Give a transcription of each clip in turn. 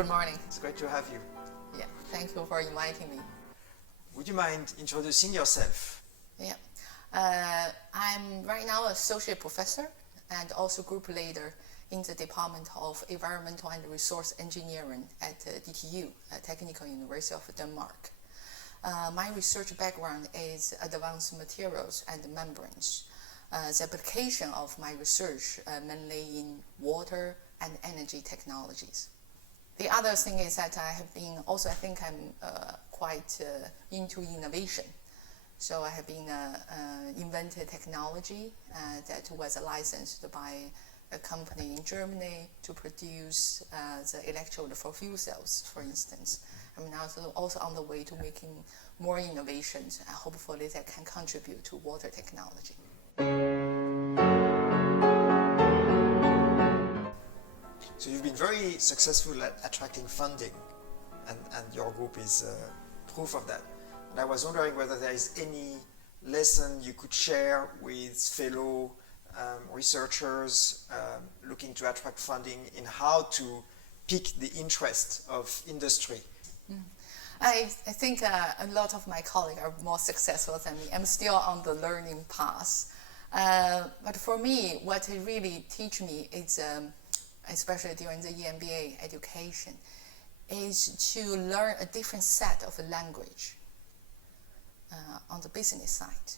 Good morning. It's great to have you. Yeah, thank you for inviting me. Would you mind introducing yourself? Yeah, I'm right now associate professor and also group leader in the Department of Environmental and Resource Engineering at DTU, Technical University of Denmark. My research background is advanced materials and membranes. The application of my research mainly in water and energy technologies. The other thing is that I have been also, I think I'm quite into innovation. So I have been invented technology that was licensed by a company in Germany to produce the electrode for fuel cells, for instance. I'm now also on the way to making more innovations, and hopefully that can contribute to water technology. So you've been very successful at attracting funding, and your group is proof of that. And I was wondering whether there is any lesson you could share with fellow researchers looking to attract funding in how to pique the interest of industry. I think a lot of my colleagues are more successful than me. I'm still on the learning path. But for me, what it really teach me is, especially during the EMBA education, is to learn a different set of language on the business side.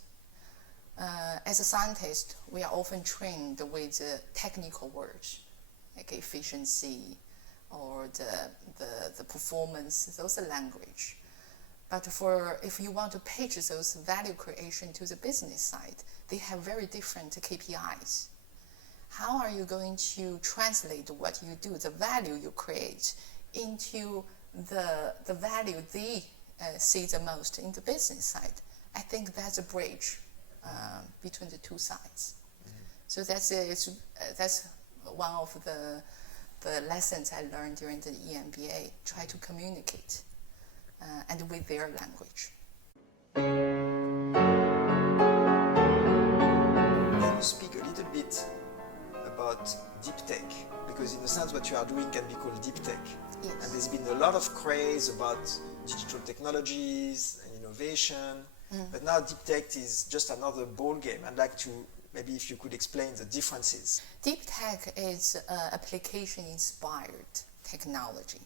As a scientist, we are often trained with technical words, like efficiency or the performance, those are language. But if you want to pitch those value creation to the business side, they have very different KPIs. How are you going to translate what you do, the value you create, into the value they see the most in the business side? I think that's a bridge between the two sides. So that's one of the lessons I learned during the EMBA. Try to communicate and with their language. Can you speak a little bit about DeepTech? Because in a sense what you are doing can be called DeepTech. Yes. And there's been a lot of craze about digital technologies and innovation. But now DeepTech is just another ball game. I'd like to, maybe if you could explain the differences. DeepTech is application-inspired technology.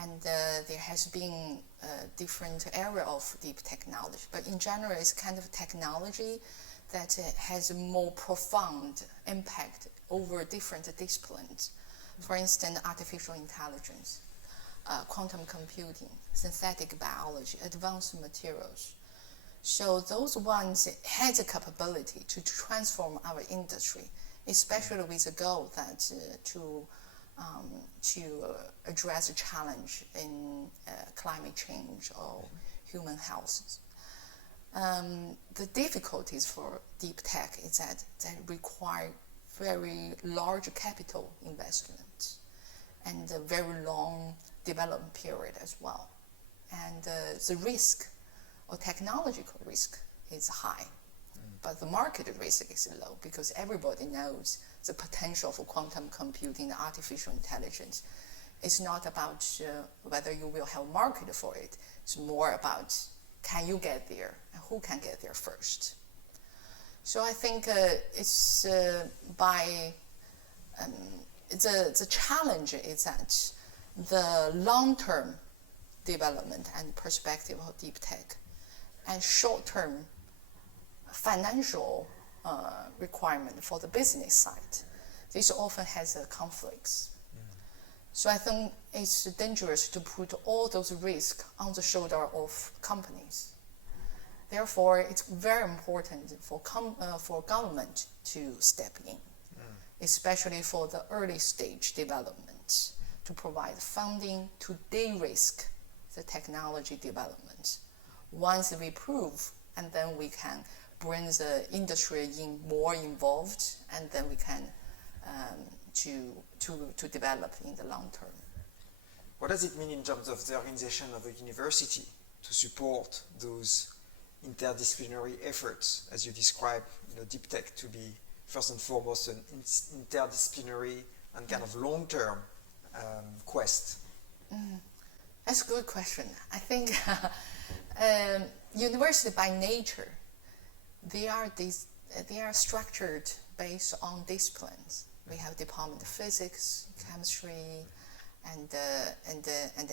And there has been a different area of deep technology. But in general, it's kind of technology that has a more profound impact over different disciplines. For instance, artificial intelligence, quantum computing, synthetic biology, advanced materials. So those ones have the capability to transform our industry, especially with the goal that to address a challenge in climate change or human health. The difficulties for deep tech is that they require very large capital investment and a very long development period as well. And the risk or technological risk is high, but the market risk is low because everybody knows the potential for quantum computing and artificial intelligence. It's not about whether you will have a market for it. It's more about can you get there and who can get there first. So I think it's by the challenge is that the long-term development and perspective of deep tech and short-term financial requirement for the business side, this often has conflicts. So I think it's dangerous to put all those risks on the shoulder of companies. Therefore, it's very important for government to step in, especially for the early stage development, to provide funding to de-risk the technology development. Once we prove, and then we can bring the industry in more involved, and then we can to develop in the long term. What does it mean in terms of the organization of a university to support those interdisciplinary efforts, as you describe deep tech to be first and foremost an interdisciplinary and kind of long-term quest? That's a good question. I think university by nature, they are structured based on disciplines. We have department of physics, chemistry, and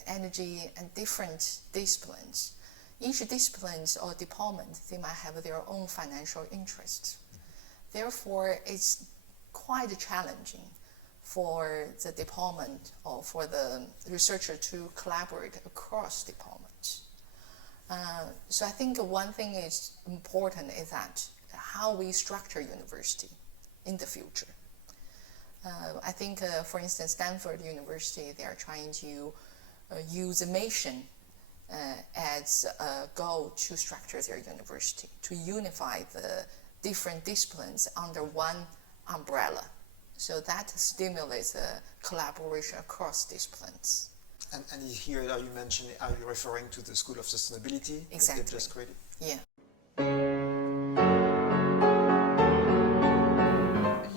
energy, and different disciplines. Each discipline or department, they might have their own financial interests. Therefore, it's quite challenging for the department or for the researcher to collaborate across departments. So I think one thing is important is that how we structure university in the future. I think, for instance, Stanford University, they are trying to use a mission as a goal to structure their university, to unify the different disciplines under one umbrella. So that stimulates collaboration across disciplines. And here, are you referring to the School of Sustainability Exactly. that they just created? Yeah.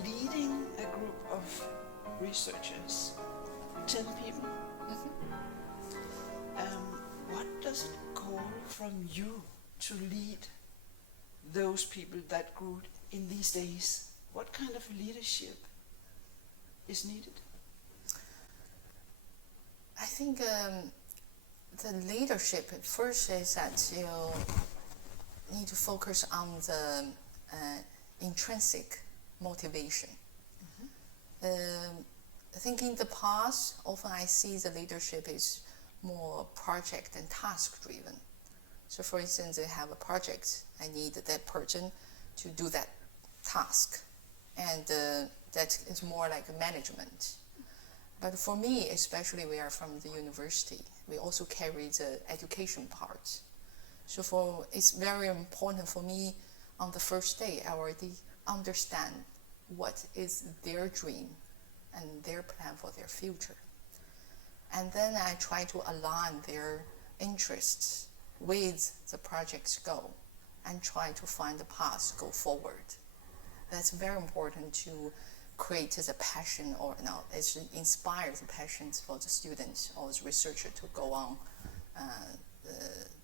Leading a group of researchers, 10 people, what does it call from you to lead those people, that group, in these days? What kind of leadership is needed? I think the leadership at first is that you need to focus on the intrinsic motivation. I think in the past, often I see the leadership is more project and task driven. So for instance, they have a project, I need that person to do that task. And that is more like management. But for me, especially we are from the university, we also carry the education part. So it's very important for me on the first day, I already understand what is their dream and their plan for their future. And then I try to align their interests with the project's goal and try to find a path to go forward. That's very important to create the passion, or it inspire the passions for the students or the researcher to go on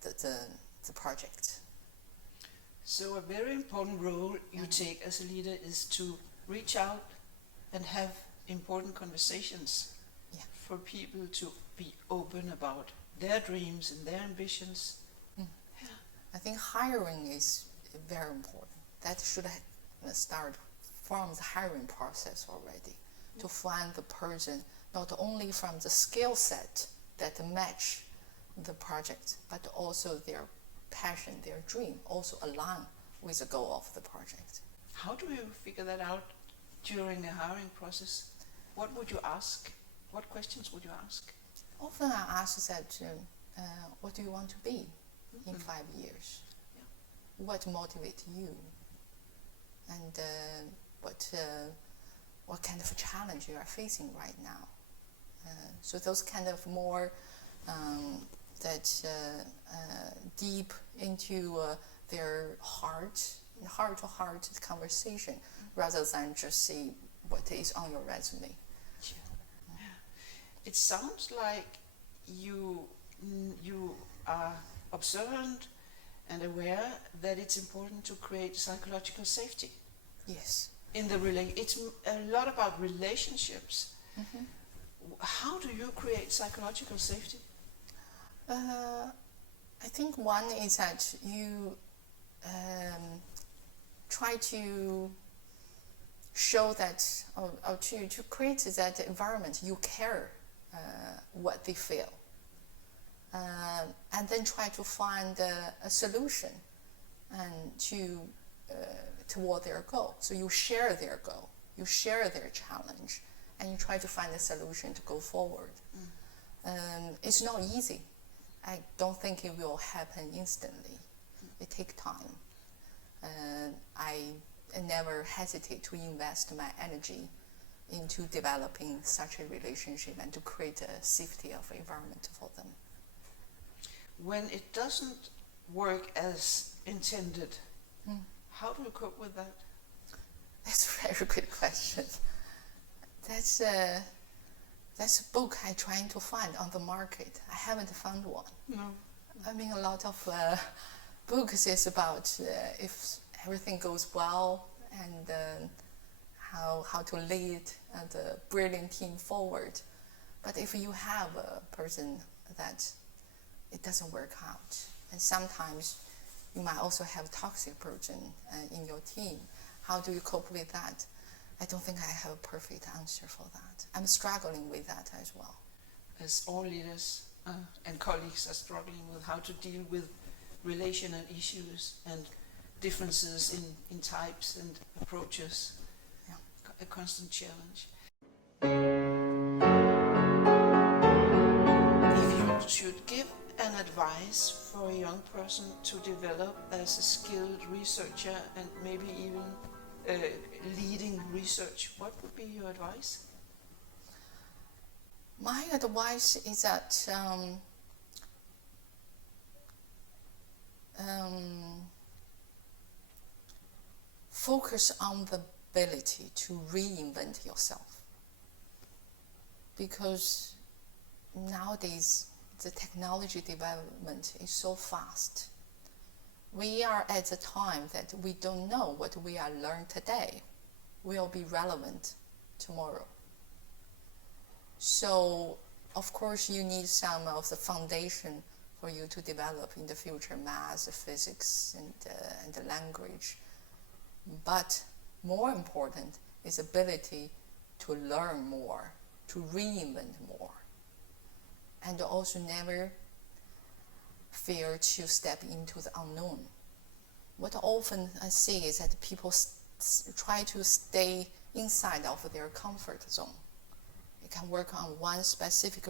the project. So a very important role you take as a leader is to reach out and have important conversations for people to be open about their dreams and their ambitions. I think hiring is very important. That should start from the hiring process already, to find the person not only from the skill set that match the project, but also their passion, their dream also align with the goal of the project. How do you figure that out during a hiring process? What would you ask? What questions would you ask? Often I ask that, what do you want to be in 5 years? What motivates you? And what kind of a challenge you are facing right now? So those kind of more deep into their heart-to-heart conversation, rather than just see what is on your resume. It sounds like you are observant and aware that it's important to create psychological safety. Yes. It's a lot about relationships. How do you create psychological safety? I think one is that you try to show that, or to create that environment, you care what they feel. And then try to find a solution and toward their goal. So you share their goal, you share their challenge, and you try to find a solution to go forward. It's not easy. I don't think it will happen instantly. It takes time. I never hesitate to invest my energy into developing such a relationship and to create a safety of environment for them. When it doesn't work as intended, how do you cope with that? That's a very good question. That's That's a book I'm trying to find on the market. I haven't found one. No. I mean, a lot of books is about if everything goes well and how to lead the brilliant team forward. But if you have a person that it doesn't work out, and sometimes you might also have a toxic person in your team, how do you cope with that? I don't think I have a perfect answer for that. I'm struggling with that as well. As all leaders and colleagues are struggling with how to deal with relational issues and differences in types and approaches. Yeah. A constant challenge. If you should give an advice for a young person to develop as a skilled researcher and maybe even leading research, what would be your advice? My advice is that focus on the ability to reinvent yourself, because nowadays the technology development is so fast. We are at the time that we don't know what we are learned today will be relevant tomorrow. So, of course, you need some of the foundation for you to develop in the future, math, physics, and the language. But more important is ability to learn more, to reinvent more, and also never fear to step into the unknown. What often I see is that people try to stay inside of their comfort zone. You can work on one specific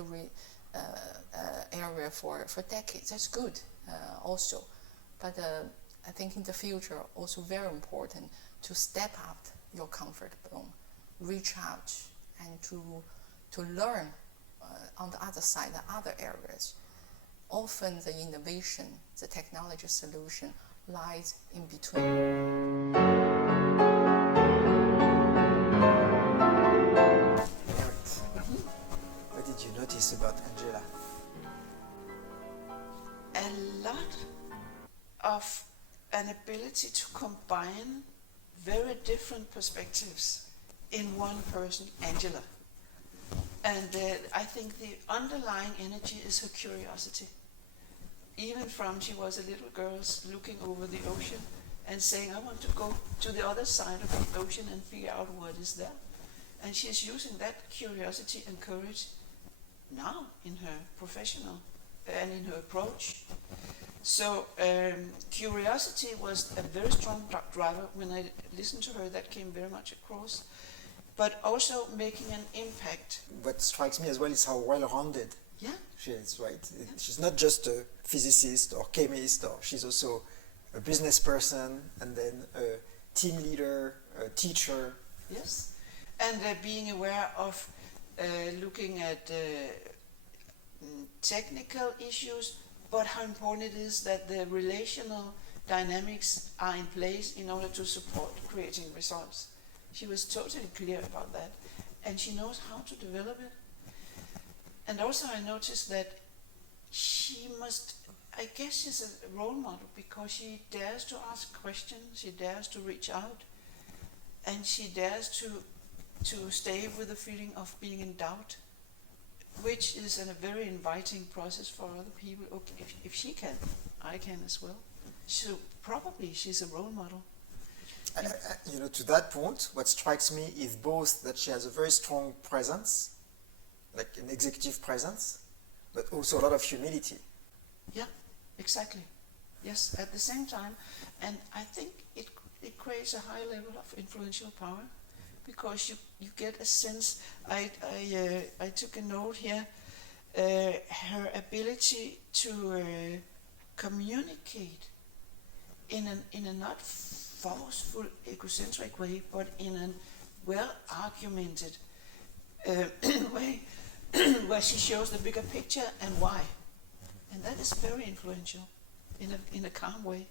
area for decades. That's good also. But I think in the future also very important to step out your comfort zone, reach out and to learn on the other side, the other areas. Often the innovation, the technology solution lies in between. What did you notice about Angela? A lot of an ability to combine very different perspectives in one person, Angela. And I think the underlying energy is her curiosity. Even from she was a little girl looking over the ocean and saying, I want to go to the other side of the ocean and figure out what is there. And she's using that curiosity and courage now in her professional and in her approach. So curiosity was a very strong driver. When I listened to her, that came very much across. But also making an impact. What strikes me as well is how well-rounded she is, right? Yeah. She's not just a physicist or chemist, or she's also a business person, and then a team leader, a teacher. Yes, and being aware of looking at technical issues, but how important it is that the relational dynamics are in place in order to support creating results. She was totally clear about that, and she knows how to develop it. And also I noticed that she must, I guess she's a role model because she dares to ask questions, she dares to reach out, and she dares to stay with the feeling of being in doubt, which is a very inviting process for other people. Okay, if she can, I can as well. So probably she's a role model. You know, to that point, what strikes me is both that she has a very strong presence, like an executive presence, but also a lot of humility. Yeah, exactly. Yes, at the same time, and I think it creates a high level of influential power, because you get a sense. I took a note here. Her ability to communicate in a not forceful, egocentric way, but in a well-argumented way, where she shows the bigger picture and why. And that is very influential in a calm way.